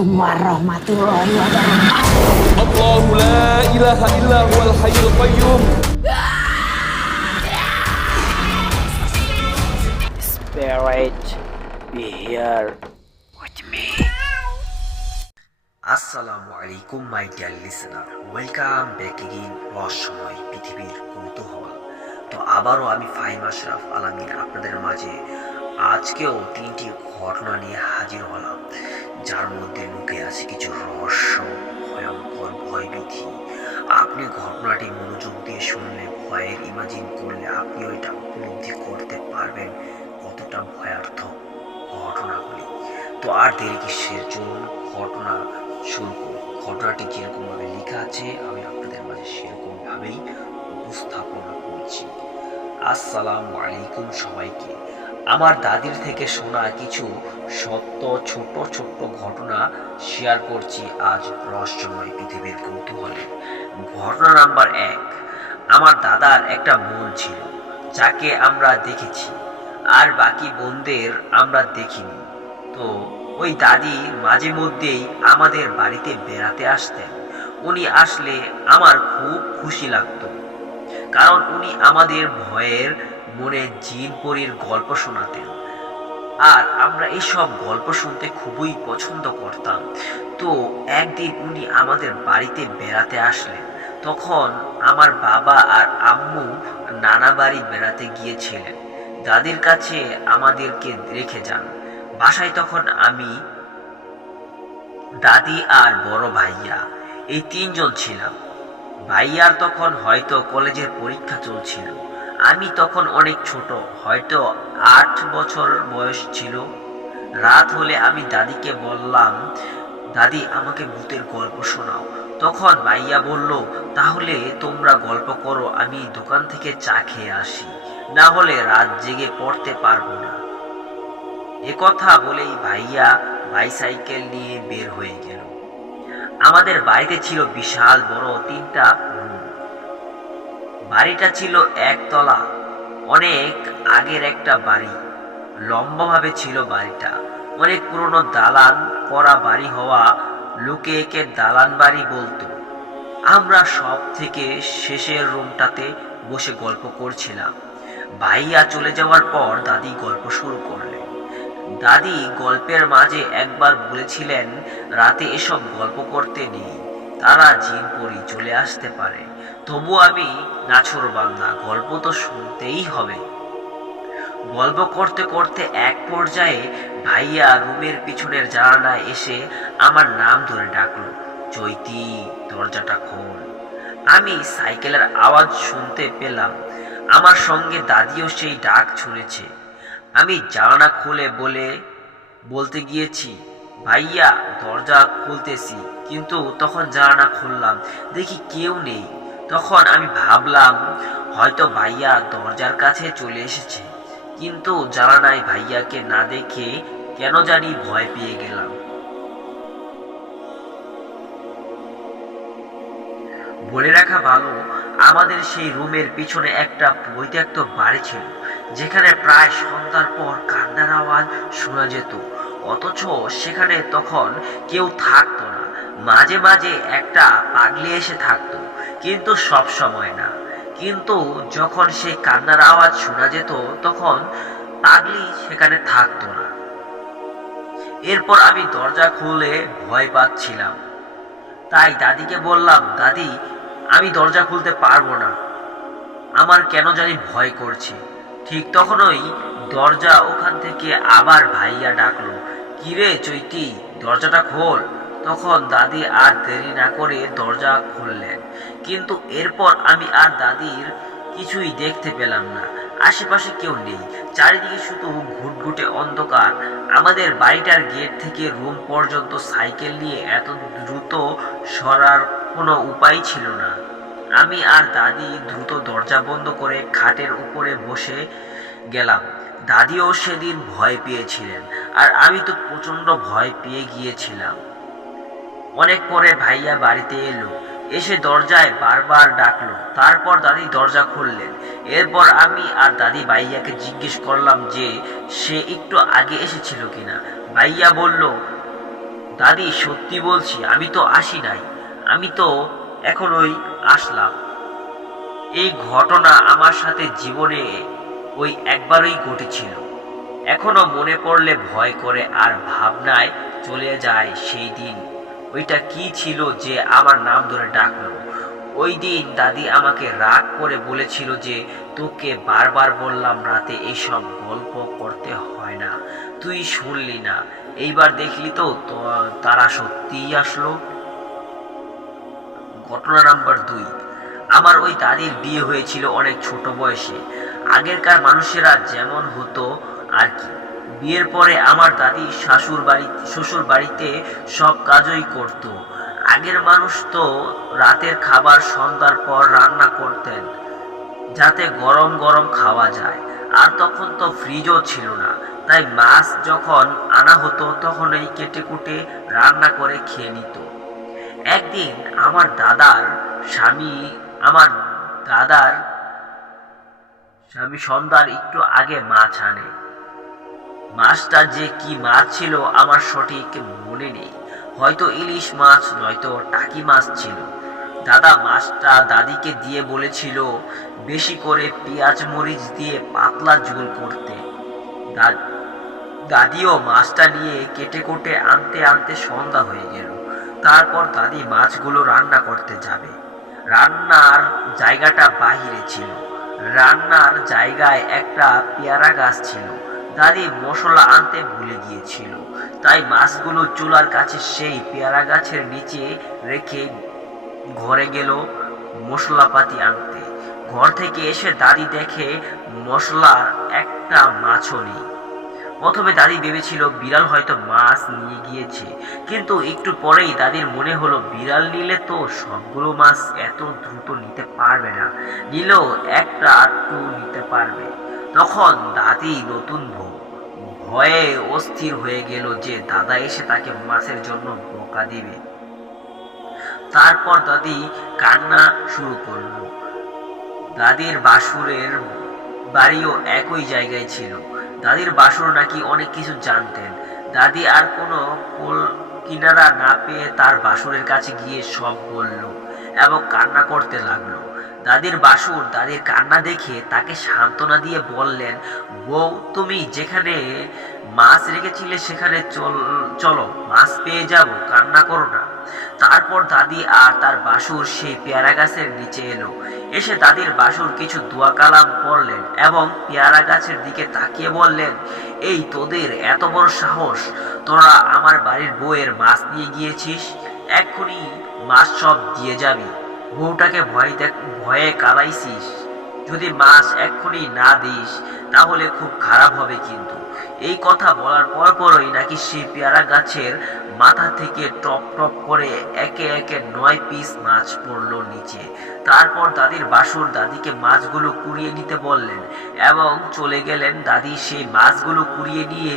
Assalamualaikum warahmatullahi wabarakatuh. Allahu la ilaha illa huwal hayyul qayyum. Spirit, be here with me. আসসালামু আলাইকুম my dear listener, welcome back again রহস্যময় পৃথিবীর কৌতূহল। তো আবারও আমি ফাহিম আশরাফ আলামিন আপনাদের মাঝে আজকেও তিনটি ঘটনা নিয়ে হাজির হলাম, যার মধ্যে লুকে আছে কিছু রহস্য, ভয়ঙ্কর ভয়ভীতি। আপনি ঘটনাটি মনোযোগ দিয়ে শুনলে, ভয়ের ইমাজিন করলে আপনি ওইটা উপলব্ধি করতে পারবেন কতটা ভয়ার্থ ঘটনাগুলি। তো আর দেরি কিসের, চলুন ঘটনা শুরু করুন। ঘটনাটি যেরকমভাবে লেখা আছে আমি আপনাদের মাঝে সেরকমভাবেই উপস্থাপনা করছি। আসসালামু আলাইকুম সবাইকে। আমার দাদির থেকে শোনা কিছু সত্য ছোট ছোট্ট ঘটনা শেয়ার করছি আজ রহস্যময় পৃথিবীর কৌতূহলে। ঘটনা নাম্বার 1। আমার দাদার একটা বোন ছিল, যাকে আমরা দেখেছি আর বাকি বোনদের আমরা দেখিনি। তো ওই দাদি মাঝে মধ্যেই আমাদের বাড়িতে বেড়াতে আসতেন। উনি আসলে আমার খুব খুশি লাগতো, কারণ উনি আমাদের ভয়ের মনে জিন পরীর গল্প শোনাতেন আর আমরা এইসব গল্প শুনতে খুবই পছন্দ করতাম। তো একদিন উনি আমাদের বাড়িতে বেড়াতে আসলেন। তখন আমার বাবা আর আম্মু নানা বাড়ি বেড়াতে গিয়েছিলেন। দাদির কাছে আমাদেরকে রেখে যান। বাসায় তখন আমি, দাদি আর বড় ভাইয়া, এই তিনজন ছিলাম। ভাইয়ার তখন হয়তো কলেজের পরীক্ষা চলছিল। আমি তখন অনেক ছোট, হয়তো 8 বছর বয়স ছিল। রাত হলে আমি দাদিকে বললাম, দাদি আমাকে ভূতের গল্প শোনাও। তখন ভাইয়া বলল, তাহলে তোমরা গল্প করো, আমি দোকান থেকে চা খেয়ে আসি, না হলে রাত জেগে পড়তে পারবো না। একথা বলেই ভাইয়া বাইসাইকেল নিয়ে বের হয়ে গেল। আমাদের বাড়িতে ছিল বিশাল বড় 3টা রুম। বাড়িটা ছিল একতলা, অনেক আগের একটা বাড়ি। লম্বাভাবে ছিল বাড়িটা, অনেক পুরনো দালান করা বাড়ি হওয়া লোকে একে দালান বাড়ি বলতো। আমরা সব থেকে শেষের রুমটাতে বসে গল্প করছিলাম। ভাইয়া চলে যাওয়ার পর দাদি গল্প শুরু করলেন। দাদি গল্পের মাঝে একবার বলেছিলেন, রাতে এসব গল্প করতে নেই, তারা জিন পরি চলে আসতে পারে। তবু আমি নাছোড়বান্দা, গল্প তো শুনতেই হবে। গল্প করতে করতে এক পর্যায়ে ভাইয়া রুমের পিছনের জানালায় এসে আমার নাম ধরে ডাকলো, চৈতি দরজাটা খোল। আমি সাইকেলের আওয়াজ শুনতে পেলাম। আমার সঙ্গে দাদিও সেই ডাক শুনেছে। আমি জানালা খুলে বলতে গিয়েছি, ভাইয়া দরজা খুলতেছি, কিন্তু তখন জানালা খুললাম, দেখি কেউ নেই। তখন আমি ভাবলাম হয়তো ভাইয়া দরজার কাছে চলে এসেছে, কিন্তু জানালায় ভাইয়াকে না দেখে কেন জানি ভয় পেয়ে গেলাম। বলে রাখা ভালো, আমাদের সেই রুমের পিছনে একটা পরিত্যক্ত বাড়ি ছিল, যেখানে প্রায় সন্ধ্যার পর কান্নার আওয়াজ শোনা যেত। অথচ সেখানে তখন কেউ থাকতো না। মাঝে মাঝে একটা পাগলি এসে থাকতো, কিন্তু সব সময় না। কিন্তু যখন সেই কান্নার আওয়াজ শোনা যেত, তখন পাগলি সেখানে থাকতো না। এরপর আমি দরজা খুলে ভয় পাচ্ছিলাম। তাই দাদিকে বললাম, দাদি আমি দরজা খুলতে পারবো না, আমার কেন জানি ভয় করছে। ঠিক তখনই দরজা ওখান থেকে আবার ভাইয়া ডাকলো, কিরে চৈতি দরজাটা খোল। তখন দাদি আর দেরি না করে দরজা খুললেন, কিন্তু এরপর আমি আর দাদির কিছুই দেখতে পেলাম না। আশেপাশে কেউ নেই, চারিদিকে শুধু ঘুটঘুটে অন্ধকার। আমাদের বাড়িটার গেট থেকে রুম পর্যন্ত সাইকেল নিয়ে এত দ্রুত সরার কোনো উপায় ছিল না। আমি আর দাদি দ্রুত দরজা বন্ধ করে খাটের উপরে বসে গেলাম। দাদিও সেদিন ভয় পেয়েছিলেন, আর আমি তো প্রচন্ড ভয় পেয়ে গিয়েছিলাম। অনেক পরে ভাইয়া বাড়িতে এলো, এসে দরজায় বারবার ডাকলো। তারপর দাদি দরজা খুললেন। এরপর আমি আর দাদি ভাইয়াকে জিজ্ঞেস করলাম যে সে একটু আগে এসেছিল কিনা। ভাইয়া বলল, দাদি সত্যি বলছি, আমি তো আসি নাই, আমি তো এখনই আসলাম। এই ঘটনা আমার সাথে জীবনে ওই একবারই ঘটেছিল। এখনো মনে পড়লে ভয় করে আর ভাবনায় চলে যায় সেই দিন। ওইটা কি ছিল যে আমার নাম ধরে ডাকলো? ওই দিন দাদি আমাকে রাগ করে বলেছিল যে তোকে বারবার বললাম রাতে এইসব গল্প করতে হয় না, তুই শুনলি না। এইবার দেখলি তো তারা সত্যিই আসলো। ঘটনা নাম্বার 2, আমার ওই দাদির বিয়ে হয়েছিল অনেক ছোট বয়সে। আগেরকার মানুষেরা যেমন হতো আর কি। বিয়ের পরে আমার দাদি শ্বশুর বাড়িতে সব কাজই করত। আগের মানুষ তো রাতের খাবার সন্ধ্যার পর রান্না করতেন যাতে গরম গরম খাওয়া যায়। আর তখন তো ফ্রিজও ছিল না, তাই মাছ যখন আনা হতো তখনই কেটে কুটে রান্না করে খেয়ে নিত। একদিন আমার দাদার স্বামী সন্ধ্যার একটু আগে মাছ আনে। মাছটা যে কি মাছ ছিল আমার সঠিক মনে নেই, হয়তো ইলিশ মাছ নয়তো টাকি মাছ ছিল। দাদা মাছটা দাদিকে দিয়ে বলেছিল বেশি করে পেঁয়াজ মরিচ দিয়ে পাতলা ঝোল করতে। দাদিও মাছটা নিয়ে কেটে কুটে আনতে আনতে সন্ধ্যা হয়ে গেল। তারপর দাদি মাছগুলো রান্না করতে যাবে। রান্নার জায়গাটা বাহিরে ছিল। রান্নার জায়গায় একটা পেয়ারা গাছ ছিল। দাদি মশলা আনতে ভুলে গিয়েছিল, তাই মাছগুলো চুলার কাছে সেই পেয়ারা গাছের নিচে রেখে ঘরে গেল মশলাপাতি আনতে। ঘর থেকে এসে দাদি দেখে মশলার একটা মাছও নেই। প্রথমে দাদি ভেবেছিল বিড়াল হয়তো মাছ নিয়ে গিয়েছে, কিন্তু একটু পরেই দাদির মনে হলো বিড়াল নিলে তো সবগুলো মাছ এত দ্রুত নিতে পারবে না, নিলেও একটা আধটু নিতে পারবে। তখন দাদি নতুন বউ ভয়ে অস্থির হয়ে গেল যে দাদা এসে তাকে মাছের জন্য বকা দিবে। তারপর দাদি কান্না শুরু করলো। দাদির বাসুরের বাড়িও একই জায়গায় ছিল। দাদির বাসুর নাকি অনেক কিছু জানতেন। দাদি আর কোনো কোল কিনারা না পেয়ে তার বাসুরের কাছে গিয়ে সব বলল এবং কান্না করতে লাগলো। দাদির বাসুর দাদির কান্না দেখে তাকে সান্ত্বনা দিয়ে বললেন, বউ তুমি যেখানে মাছ রেখেছিলে সেখানে চলো, মাছ পেয়ে যাব, কান্না করো না। তারপর দাদি আর তার বাসুর সেই পেয়ারা গাছের নিচে এলো। এসে দাদির বাসুর কিছু দোয়া কালাম পড়লেন এবং পেয়ারা গাছের দিকে তাকিয়ে বললেন, এই তোদের এত বড় সাহস, তোরা আমার বাড়ির বউয়ের মাছ নিয়ে গিয়েছিস, এক্ষুনি মাছ সব দিয়ে যাবি। বউটাকে ভয়ে কাঁদাইছিস, যদি মাছ এক্ষুনি না দিস তাহলে খুব খারাপ হবে কিন্তু। এই কথা বলার পরই নাকি সেই পেয়ারা গাছের মাথা থেকে টপ টপ করে একে একে 9 পিস মাছ পড়লো নিচে। তারপর দাদির বাসুর দাদিকে মাছগুলো কুড়িয়ে নিতে বললেন এবং চলে গেলেন। দাদি সেই মাছগুলো কুড়িয়ে নিয়ে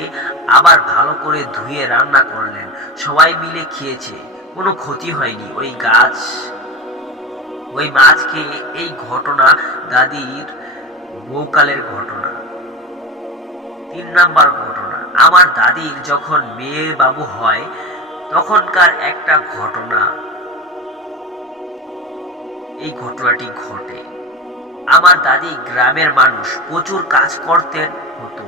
আবার ভালো করে ধুয়ে রান্না করলেন। সবাই মিলে খেয়েছে, কোনো ক্ষতি হয়নি। ওই মাছ খেয়ে। এই ঘটনা দাদির বহুকালের ঘটনা। 3 নাম্বার ঘটনা, আমার দাদির যখন মেয়ে বাবু হয় তখনকার একটা ঘটনা। এই ঘটনাটি ঘটে। আমার দাদি গ্রামের মানুষ, প্রচুর কাজ করতেন হতো।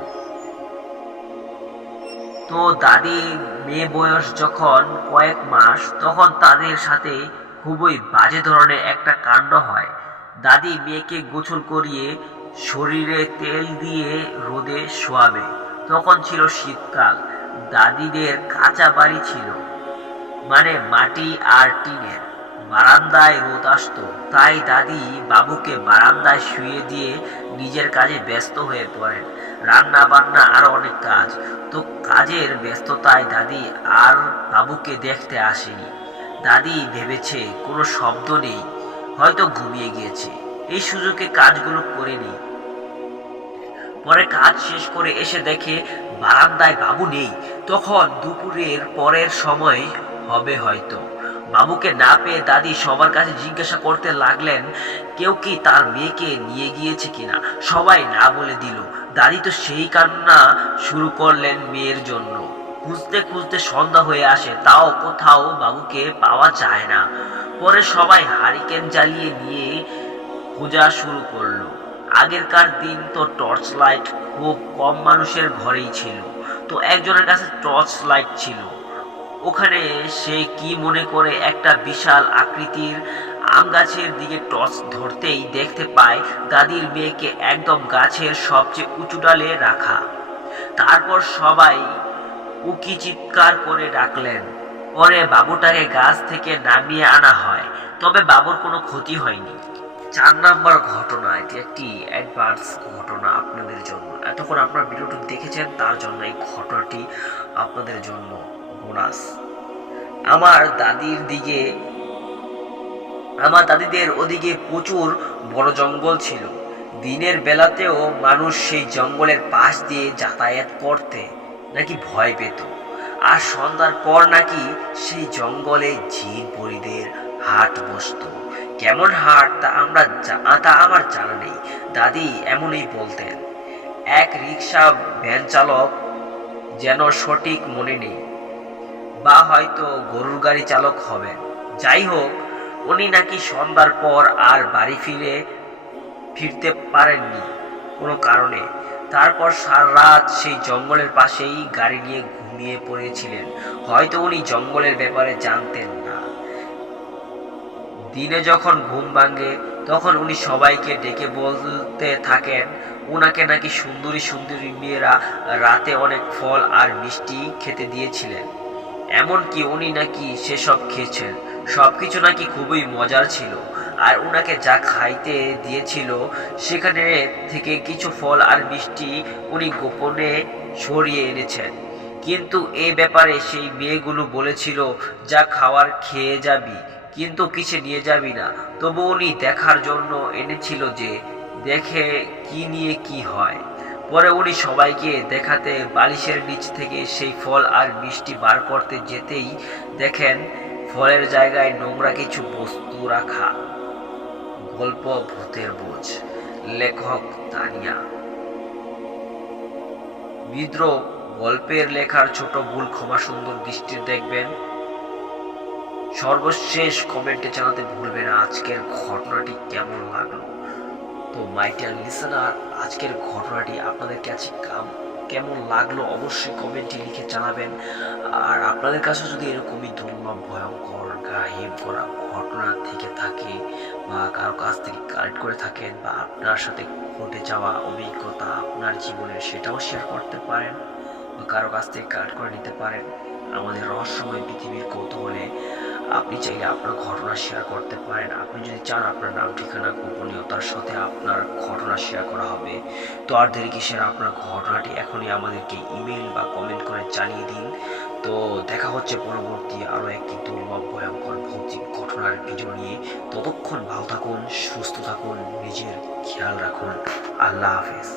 তো দাদি মেয়ে বয়স যখন কয়েক মাস, তখন তাদের সাথে খুবই বাজে ধরনের একটা কাণ্ড হয়। দাদি মেয়েকে গোসল করিয়ে শরীরে তেল দিয়ে রোদে শোয়াবে। তখন ছিল শীতকাল। দাদিদের কাঁচা বাড়ি ছিল, মানে মাটি আর টিনের। বারান্দায় রোদ আসতো, তাই দাদি বাবুকে বারান্দায় শুয়ে দিয়ে নিজের কাজে ব্যস্ত হয়ে পড়েন। রান্না বান্না আর অনেক কাজ। তো কাজের ব্যস্ততায় দাদি আর বাবুকে দেখতে আসেনি। দাদি ভেবেছে কোনো শব্দ নেই, হয়তো ঘুমিয়ে গিয়েছে, এই সুযোগে কাজগুলো করে নি। পরে কাজ শেষ করে এসে দেখে বারান্দায় বাবু নেই। তখন দুপুরের পরের সময় হবে হয়তো। বাবুকে না পেয়ে দাদি সবার কাছে জিজ্ঞাসা করতে লাগলেন কেউ কি তার মেয়েকে নিয়ে গিয়েছে কিনা। সবাই না বলে দিল। দাদি তো সেই কান্না শুরু করলেন মেয়ের জন্য। খুঁজতে খুঁজতে সন্ধ্যা হয়ে আসে, তাও কোথাও বাবুকে পাওয়া যায় না। পরে সবাই হারিকেন জ্বালিয়ে নিয়ে খোঁজা শুরু করলো। আগেরকার দিন তো টর্চ লাইট খুব কম মানুষের ঘরেই ছিল, তো একজনের কাছে টর্চ লাইট ছিল। ওখানে সে কি মনে করে একটা বিশাল আকৃতির আম গাছের দিকে টর্চ ধরতেই দেখতে পায় দাদির মেয়েকে একদম গাছের সবচেয়ে উঁচু ডালে রাখা। তারপর সবাই উকি চিৎকার করে ডাকলেন। পরে বাবুটাকে গাছ থেকে নামিয়ে আনা হয়, তবে বাবুর কোনো ক্ষতি হয়নি। 4 নাম্বার ঘটনা, এটি একটি অ্যাডভান্স ঘটনা আপনাদের জন্য। এতক্ষণ আপনারা ভিডিওটি দেখেছেন, তার জন্য এই ঘটনাটি আপনাদের জন্য বোনাস। আমার দাদিদের ওদিকে প্রচুর বড় জঙ্গল ছিল। দিনের বেলাতেও মানুষ সেই জঙ্গলের পাশ দিয়ে যাতায়াত করতে নাকি ভয় পেত। আর সন্ধ্যার পর নাকি সেই জঙ্গলে জিন পরীদের হাট বসতো। কেমন হাট তা আমার জানা নেই, দাদি এমনই বলতেন। এক রিক্সা ভ্যান চালক যেন সঠিক মনে নেই, বা হয়তো গরুর গাড়ি চালক হবেন। যাই হোক, উনি নাকি সন্ধ্যার পর আর বাড়ি ফিরতে পারেননি কোনো কারণে। তারপর সারা রাত সেই জঙ্গলের পাশেই গাড়ি নিয়ে ঘুমিয়ে পড়েছিলেন। হয়তো উনি জঙ্গলের ব্যাপারে জানতেন না। দিনে যখন ঘুম ভাঙে তখন উনি সবাইকে ডেকে বলতে থাকেন উনাকে নাকি সুন্দরী সুন্দরী মেয়েরা রাতে অনেক ফল আর মিষ্টি খেতে দিয়েছিলেন। এমনকি উনি নাকি সেসব খেয়েছেন। সবকিছু নাকি খুবই মজার ছিল। আর উনাকে যা খাইতে দিয়েছিল সেখানে থেকে কিছু ফল আর মিষ্টি উনি গোপনে সরিয়ে এনেছেন। কিন্তু এই ব্যাপারে সেই মেয়েগুলো বলেছিল, যা খাওয়ার খেয়ে যাবি, কিন্তু কিছু নিয়ে যাবি না। তবু উনি দেখার জন্য এনেছিল যে দেখে কি নিয়ে কি হয়। পরে উনি সবাইকে দেখাতে বালিশের নিচ থেকে সেই ফল আর মিষ্টি বার করতে যেতেই দেখেন ফলের জায়গায় নোংরা কিছু বস্তু রাখা। গল্প ভূতের বোঝ, লেখক তানিয়া। বিদ্রোহ গল্পের লেখার ছোট ভুল ক্ষমা সুন্দর দৃষ্টি দেখবেন। সর্বশেষ কমেন্টে জানাতে ভুলবেন আজকের ঘটনাটি কেমন লাগলো। তো মাই ডিয়ার লিসেনার, আজকের ঘটনাটি আপনাদের কাছে কেমন লাগলো অবশ্যই কমেন্টে লিখে জানাবেন। আর আপনাদের কাছে যদি এরকমই দুর্লভ ভয়ঙ্কর গাহিব করা ঘটনা থেকে থাকে, বা কারো কাছ থেকে কালেক্ট করে থাকেন, বা আপনার সাথে ঘটে যাওয়া অভিজ্ঞতা আপনার জীবনের, সেটাও শেয়ার করতে পারেন, বা কারো কাছ থেকে কালেক্ট করে নিতে পারেন। আমাদের রহস্যময় পৃথিবীর কৌতূহলে আপনি চাইলে আপনার ঘটনা শেয়ার করতে পারেন। আপনি যদি চান আপনার নাম ঠিকানা গোপনীয়তার সাথে আপনার ঘটনা শেয়ার করা হবে, তো আর দেরি কিসের, আপনার ঘটনাটি এখনই আমাদেরকে ইমেল বা কমেন্ট করে জানিয়ে দিন। তো দেখা হচ্ছে পরবর্তী আরও একটি দুর্লভ ভয়ঙ্কর ভৌতিক ঘটনার ভিডিও নিয়ে। ততক্ষণ ভালো থাকুন, সুস্থ থাকুন, নিজের খেয়াল রাখুন। আল্লাহ হাফেজ।